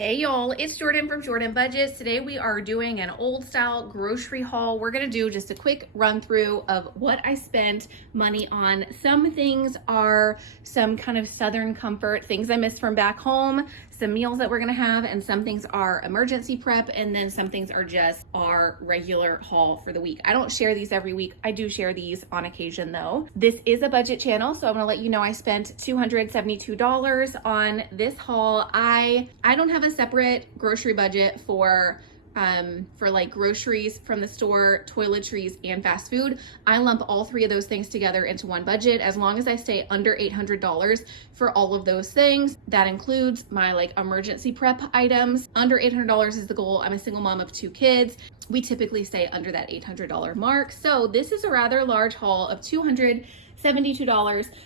Hey y'all, it's Jordan from Jordan Budgets. Today we are doing an old style grocery haul. We're gonna do just a quick run through of what I spent money on. Some things are some kind of Southern comfort, things I missed from back home, some meals that we're gonna have, and some things are emergency prep, and then some things are just our regular haul for the week. I don't share these every week. I do share these on occasion though. This is a budget channel, so I'm gonna let you know I spent $272 on this haul. I don't have a separate grocery budget for like groceries from the store, toiletries, and fast food. I lump all three of those things together into one budget as long as I stay under $800 for all of those things. That includes my like emergency prep items. Under $800 is the goal. I'm a single mom of 2 kids. We typically stay under that $800 mark. So this is a rather large haul of $272.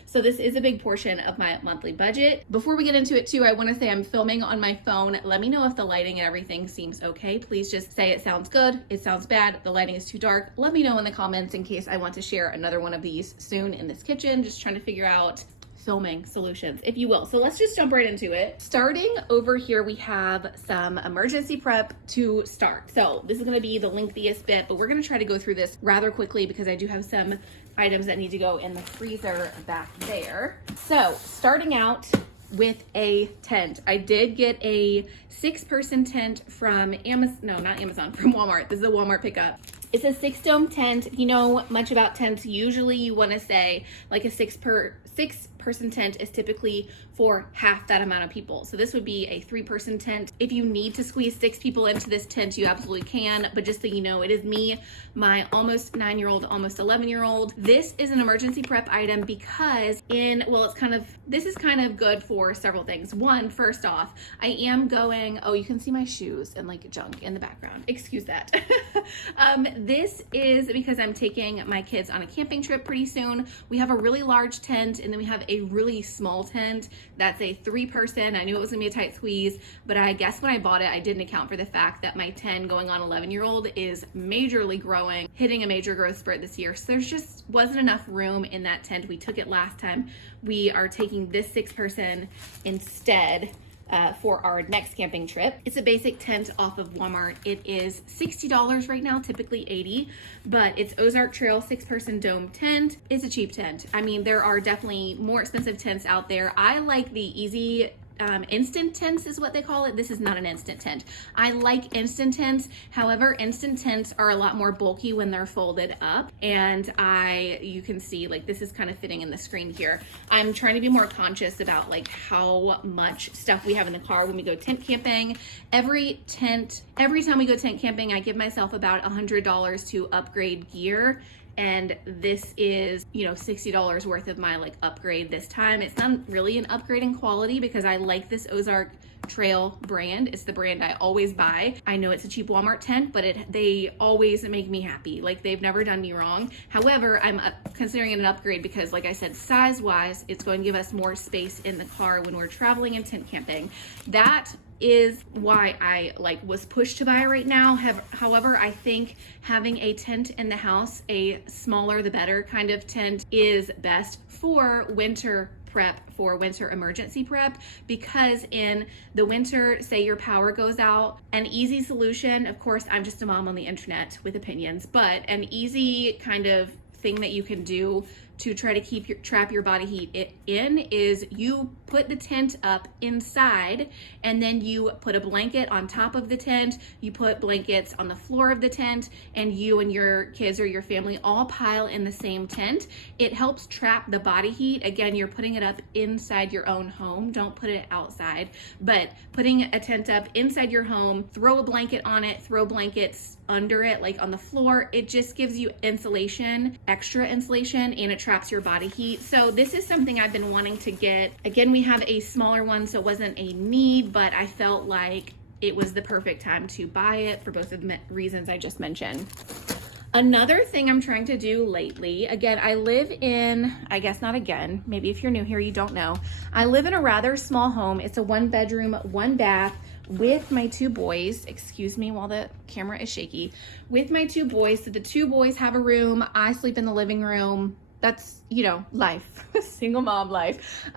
So this is a big portion of my monthly budget. Before we get into it too, I want to say I'm filming on my phone. Let me know if the lighting and everything seems okay. Please just say it sounds good, it sounds bad, the lighting is too dark. Let me know in the comments in case I want to share another one of these soon in this kitchen. Just trying to figure out filming solutions, if you will. So let's just jump right into it. Starting over here, we have some emergency prep to start. So this is going to be the lengthiest bit, but we're going to try to go through this rather quickly because I do have some items that need to go in the freezer back there. So starting out with a tent. I did get a 6-person tent from from Walmart. This is a Walmart pickup. It's a 6-dome tent. If you know much about tents, usually you want to say like a 6-person tent is typically for half that amount of people. So this would be a 3-person tent. If you need to squeeze 6 people into this tent, you absolutely can. But just so you know, it is me, my almost 9-year-old, almost 11-year-old. This is an emergency prep item because this is kind of good for several things. One, first off, I am going, oh, you can see my shoes and like junk in the background. Excuse that. This is because I'm taking my kids on a camping trip pretty soon. We have a really large tent and then we have a really small tent that's a 3-person. I knew it was gonna be a tight squeeze, but I guess when I bought it, I didn't account for the fact that my 10 going on 11-year-old is majorly growing, hitting a major growth spurt this year. So there's just wasn't enough room in that tent. We took it last time. We are taking this 6-person instead for our next camping trip. It's a basic tent off of Walmart. It is $60 right now, typically $80, but it's Ozark Trail 6-person dome tent. It's a cheap tent. I mean, there are definitely more expensive tents out there. I like the easy instant tents is what they call it. This is not an instant tent. I like instant tents. However, instant tents are a lot more bulky when they're folded up. And you can see like this is kind of fitting in the screen here. I'm trying to be more conscious about like how much stuff we have in the car when we go tent camping. Every time we go tent camping, I give myself about $100 to upgrade gear. And this is, $60 worth of my like upgrade this time. It's not really an upgrade in quality because I like this Ozark Trail brand. It's the brand I always buy. I know it's a cheap Walmart tent, but they always make me happy. Like they've never done me wrong. However, I'm considering it an upgrade because like I said, size wise, it's going to give us more space in the car when we're traveling and tent camping. That is why I was pushed to buy right now. However, I think having a tent in the house, a smaller the better kind of tent, is best for winter prep, for winter emergency prep, because in the winter, say your power goes out, an easy solution, of course, I'm just a mom on the internet with opinions, but an easy kind of thing that you can do to try to trap your body heat in is you put the tent up inside and then you put a blanket on top of the tent, you put blankets on the floor of the tent, and you and your kids or your family all pile in the same tent. It helps trap the body heat. Again, you're putting it up inside your own home. Don't put it outside, but putting a tent up inside your home, throw a blanket on it, throw blankets under it, like on the floor. It just gives you insulation, extra insulation, and it traps your body heat. So this is something I've been wanting to get. Again, we have a smaller one, so it wasn't a need, but I felt like it was the perfect time to buy it for both of the reasons I just mentioned. Another thing I'm trying to do lately, again, I live in, I guess not again, maybe if you're new here, you don't know. I live in a rather small home. It's a 1-bedroom, 1-bath with my 2 boys. Excuse me while the camera is shaky. With my 2 boys. So the 2 boys have a room. I sleep in the living room. That's, life, single mom life.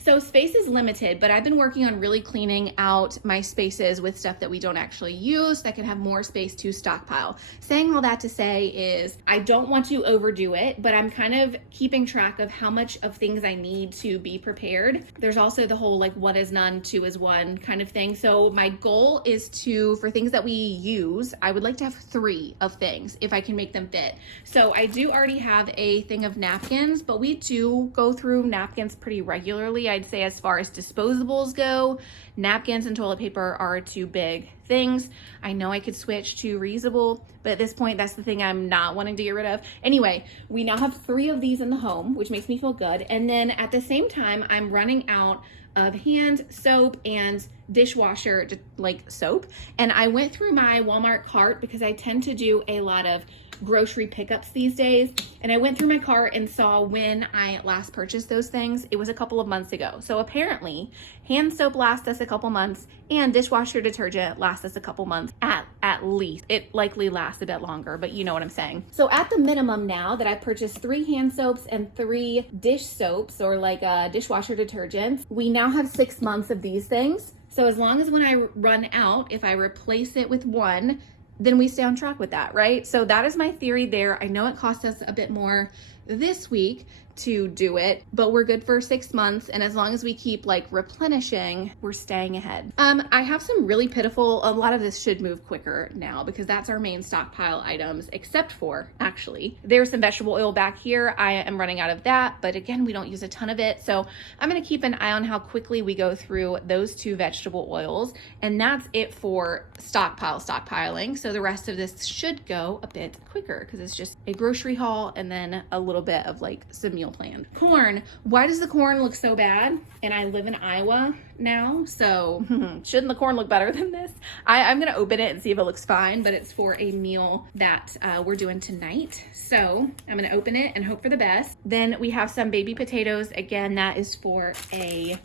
So space is limited, but I've been working on really cleaning out my spaces with stuff that we don't actually use that can have more space to stockpile. Saying all that to say is I don't want to overdo it, but I'm kind of keeping track of how much of things I need to be prepared. There's also the whole like 1 is none, 2 is 1 kind of thing. So my goal is to, for things that we use, I would like to have 3 of things if I can make them fit. So I do already have a thing of napkins, but we do go through napkins pretty regularly. I'd say as far as disposables go, napkins and toilet paper are 2 big things. I know I could switch to reusable, but at this point, that's the thing I'm not wanting to get rid of. Anyway, we now have 3 of these in the home, which makes me feel good. And then at the same time, I'm running out of hand soap and dishwasher like soap. And I went through my Walmart cart because I tend to do a lot of grocery pickups these days. And I went through my cart and saw when I last purchased those things. It was a couple of months ago. So apparently hand soap lasts us a couple months and dishwasher detergent lasts us a couple months at least. It likely lasts a bit longer, but you know what I'm saying. So at the minimum now that I've purchased 3 hand soaps and 3 dish soaps or like dishwasher detergents, we now have 6 months of these things. So as long as when I run out, if I replace it with 1, then we stay on track with that, right? So that is my theory there. I know it cost us a bit more this week to do it, but we're good for 6 months. And as long as we keep like replenishing, we're staying ahead. I have some really pitiful, a lot of this should move quicker now because that's our main stockpile items, except for actually, there's some vegetable oil back here. I am running out of that, but again, we don't use a ton of it. So I'm gonna keep an eye on how quickly we go through those 2 vegetable oils. And that's it for stockpiling. So the rest of this should go a bit quicker because it's just a grocery haul and then a little bit of like some meal plan. Corn. Why does the corn look so bad? And I live in Iowa now, so shouldn't the corn look better than this? I'm gonna open it and see if it looks fine, but it's for a meal that we're doing tonight. So I'm gonna open it and hope for the best. Then we have some baby potatoes. Again, that is for a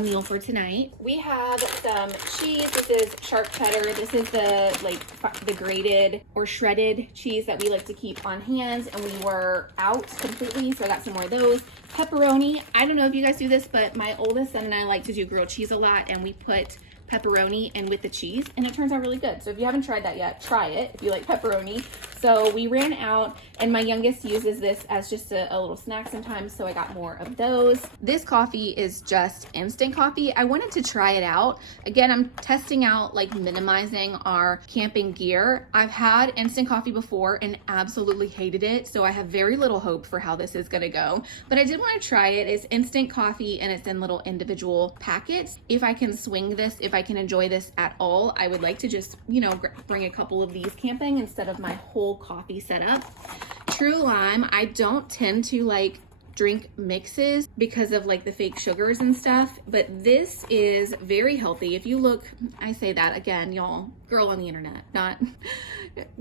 meal for tonight. We have some cheese. This is sharp cheddar. This is the grated or shredded cheese that we like to keep on hand, and we were out completely, so I got some more of those. Pepperoni. I don't know if you guys do this, but my oldest son and I like to do grilled cheese a lot, and we put pepperoni in with the cheese, and it turns out really good. So if you haven't tried that yet, try it if you like pepperoni. So we ran out, and my youngest uses this as just a little snack sometimes, so I got more of those. This coffee is just instant coffee. I wanted to try it out. Again, I'm testing out like minimizing our camping gear. I've had instant coffee before and absolutely hated it, so I have very little hope for how this is gonna go. But I did want to try it. It's instant coffee and it's in little individual packets. If I can swing this, if I can enjoy this at all, I would like to just, you know, bring a couple of these camping instead of my whole coffee setup. True Lime, I don't tend to like drink mixes because of like the fake sugars and stuff, but this is very healthy. If you look, I say that again, y'all, girl on the internet, not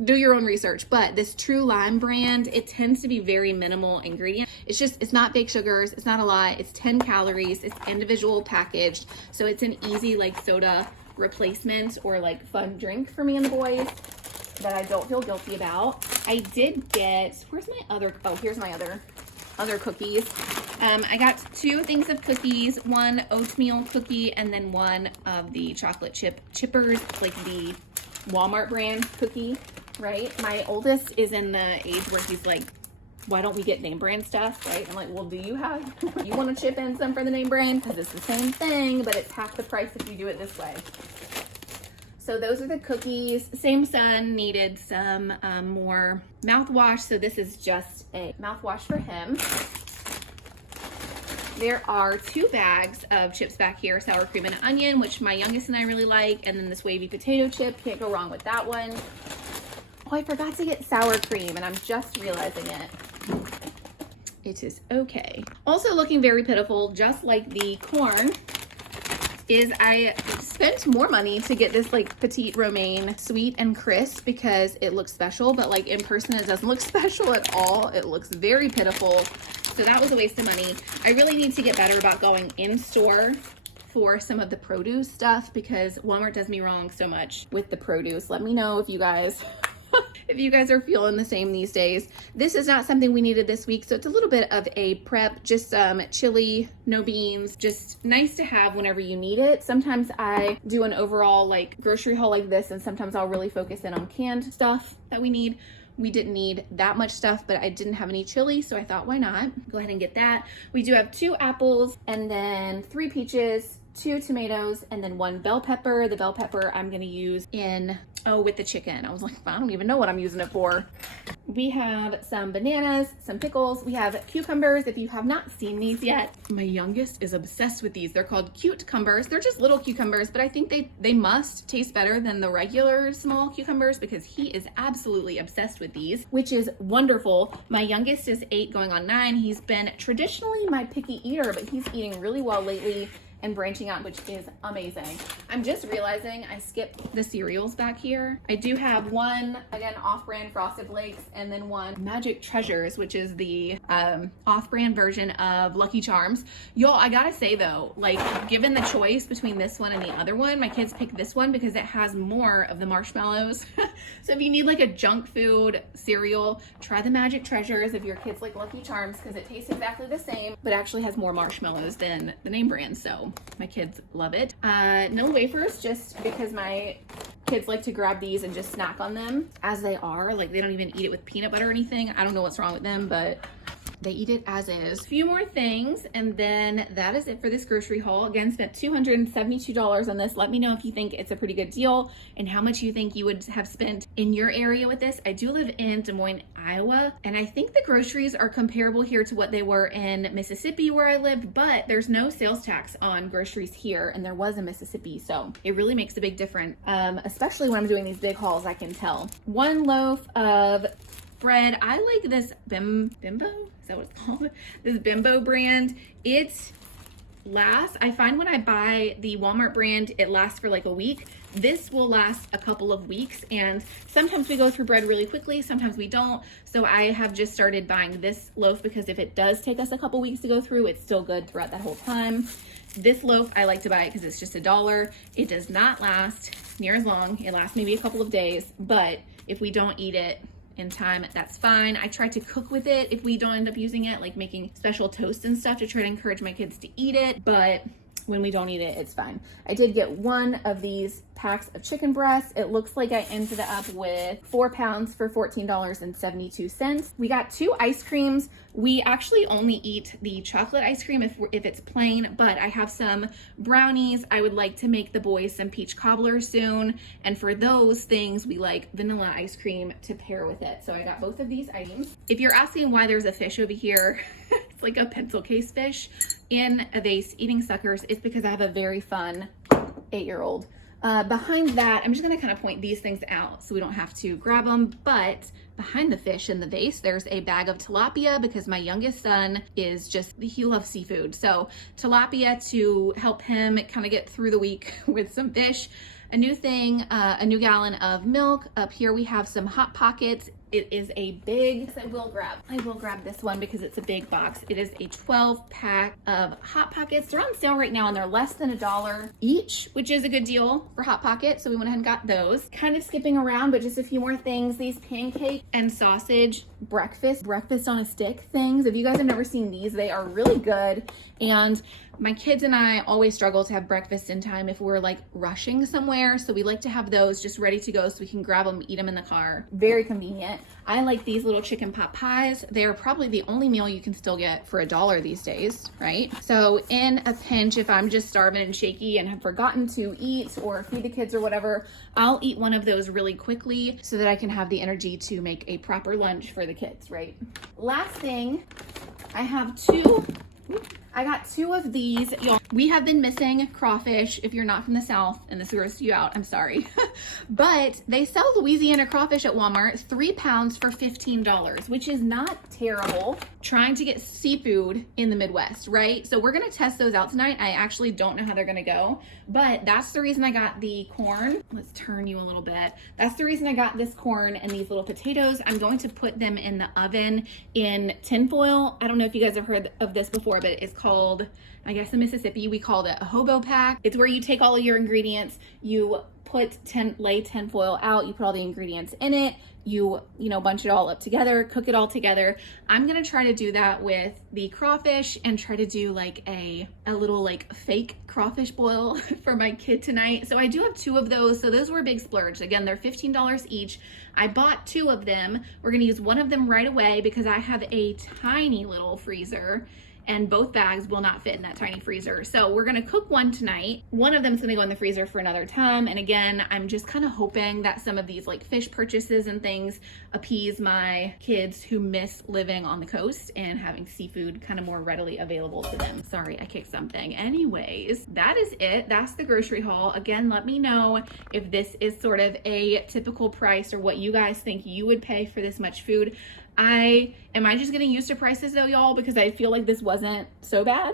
do your own research, but this True Lime brand, it tends to be very minimal ingredient. It's not fake sugars, it's not a lot, it's 10 calories, it's individual packaged, so it's an easy like soda replacement or like fun drink for me and the boys that I don't feel guilty about. I did get, where's my other, oh, here's my other cookies. I got 2 things of cookies, 1 oatmeal cookie and then 1 of the chocolate chippers, like the Walmart brand cookie, right? My oldest is in the age where he's like, why don't we get name brand stuff, right? I'm like, well, do you want to chip in some for the name brand? Because it's the same thing, but it's half the price if you do it this way. So those are the cookies. Same son needed some more mouthwash. So this is just a mouthwash for him. There are 2 bags of chips back here, sour cream and onion, which my youngest and I really like. And then this wavy potato chip, can't go wrong with that one. Oh, I forgot to get sour cream and I'm just realizing it. It is okay. Also looking very pitiful, just like the corn, is I spent more money to get this like petite romaine sweet and crisp because it looks special, but like in person it doesn't look special at all. It looks very pitiful. So that was a waste of money. I really need to get better about going in store for some of the produce stuff because Walmart does me wrong so much with the produce. Let me know if you guys if you guys are feeling the same these days. This is not something we needed this week, so it's a little bit of a prep, just some chili, no beans, just nice to have whenever you need it. Sometimes I do an overall like grocery haul like this, and sometimes I'll really focus in on canned stuff that we need. We didn't need that much stuff, but I didn't have any chili, so I thought, why not? Go ahead and get that. We do have 2 apples and then 3 peaches, 2 tomatoes, and then 1 bell pepper. The bell pepper I'm gonna use with the chicken. I was like, I don't even know what I'm using it for. We have some bananas, some pickles. We have cucumbers. If you have not seen these yet, my youngest is obsessed with these. They're called cute cucumbers. They're just little cucumbers, but I think they must taste better than the regular small cucumbers because he is absolutely obsessed with these, which is wonderful. My youngest is 8 going on 9. He's been traditionally my picky eater, but he's eating really well lately and branching out, which is amazing. I'm just realizing I skipped the cereals back here. I do have one, again, off-brand Frosted Flakes, and then one Magic Treasures, which is the off-brand version of Lucky Charms. Y'all, I gotta say though, like, given the choice between this one and the other one, my kids picked this one because it has more of the marshmallows. So if you need like a junk food cereal, try the Magic Treasures if your kids like Lucky Charms, because it tastes exactly the same, but actually has more marshmallows than the name brand. So my kids love it. No wafers, just because my kids like to grab these and just snack on them as they are. Like, they don't even eat it with peanut butter or anything. I don't know what's wrong with them, but they eat it as is. A few more things, and then that is it for this grocery haul. Again, spent $272 on this. Let me know if you think it's a pretty good deal and how much you think you would have spent in your area with this. I do live in Des Moines, Iowa, and I think the groceries are comparable here to what they were in Mississippi where I lived, but there's no sales tax on groceries here, and there was in Mississippi, so it really makes a big difference, especially when I'm doing these big hauls. I can tell. 1 loaf of bread. I like this Bimbo, is that what it's called? This Bimbo brand. It lasts, I find when I buy the Walmart brand, it lasts for like a week. This will last a couple of weeks, and sometimes we go through bread really quickly, sometimes we don't. So I have just started buying this loaf because if it does take us a couple weeks to go through, it's still good throughout that whole time. This loaf, I like to buy it because it's just $1. It does not last near as long. It lasts maybe a couple of days, but if we don't eat it in time, that's fine. I try to cook with it if we don't end up using it, like making special toast and stuff to try to encourage my kids to eat it, but when we don't eat it, it's fine. I did get 1 of these packs of chicken breasts. It looks like I ended up with 4 pounds for $14.72. We got 2 ice creams. We actually only eat the chocolate ice cream if it's plain, but I have some brownies. I would like to make the boys some peach cobbler soon, and for those things, we like vanilla ice cream to pair with it. So I got both of these items. If you're asking why there's a fish over here, it's like a pencil case fish in a vase eating suckers, it's because I have a very fun 8-year-old. Behind that, I'm just gonna kind of point these things out so we don't have to grab them, but behind the fish in the vase, there's a bag of tilapia because my youngest son he loves seafood. So tilapia to help him kind of get through the week with some fish. A new thing, a new gallon of milk. Up here we have some Hot Pockets. It is a big, I will grab this one because it's a big box. It is a 12 pack of Hot Pockets. They're on sale right now and they're less than $1 each, which is a good deal for Hot Pocket. So we went ahead and got those. Kind of skipping around, but just a few more things. These pancake and sausage breakfast on a stick things. If you guys have never seen these, they are really good. And my kids and I always struggle to have breakfast in time if we're like rushing somewhere. So we like to have those just ready to go so we can grab them, eat them in the car. Very convenient. I like these little chicken pot pies. They are probably the only meal you can still get for $1 these days, right? So in a pinch, if I'm just starving and shaky and have forgotten to eat or feed the kids or whatever, I'll eat one of those really quickly so that I can have the energy to make a proper lunch for the kids, right? Last thing, I got 2 of these. Y'all, we have been missing crawfish. If you're not from the South and this grosses you out, I'm sorry. But they sell Louisiana crawfish at Walmart, 3 pounds for $15, which is not terrible. Trying to get seafood in the Midwest, right? So we're gonna test those out tonight. I actually don't know how they're gonna go, but that's the reason I got the corn. Let's turn you a little bit. That's the reason I got this corn and these little potatoes. I'm going to put them in the oven in tinfoil. I don't know if you guys have heard of this before, but it's called, I guess in Mississippi, we called it a hobo pack. It's where you take all of your ingredients, you lay tinfoil out, you put all the ingredients in it, you know, bunch it all up together, cook it all together. I'm gonna try to do that with the crawfish and try to do like a little like fake crawfish boil for my kid tonight. So I do have 2 of those. So those were a big splurge. Again, they're $15 each. I bought 2 of them. We're gonna use one of them right away because I have a tiny little freezer and both bags will not fit in that tiny freezer. So we're gonna cook one tonight. One of them's gonna go in the freezer for another time. And again, I'm just kind of hoping that some of these like fish purchases and things appease my kids who miss living on the coast and having seafood kind of more readily available to them. Sorry, I kicked something. Anyways, that is it. That's the grocery haul. Again, let me know if this is sort of a typical price or what you guys think you would pay for this much food. Am I just getting used to prices though, y'all? Because I feel like this wasn't so bad.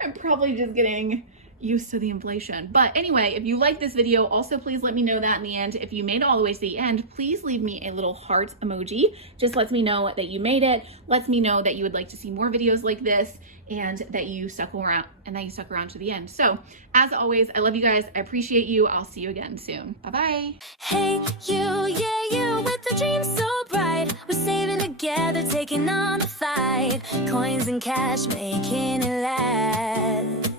I'm probably just getting used to the inflation. But anyway, if you like this video, also please let me know that in the end. If you made it all the way to the end, please leave me a little heart emoji. Just lets me know that you made it. Lets me know that you would like to see more videos like this and that you stuck around to the end. So as always, I love you guys. I appreciate you. I'll see you again soon. Bye-bye. Hey, you, yeah, you with the dream so bright. We're saving together, taking on the fight. Coins and cash, making it last.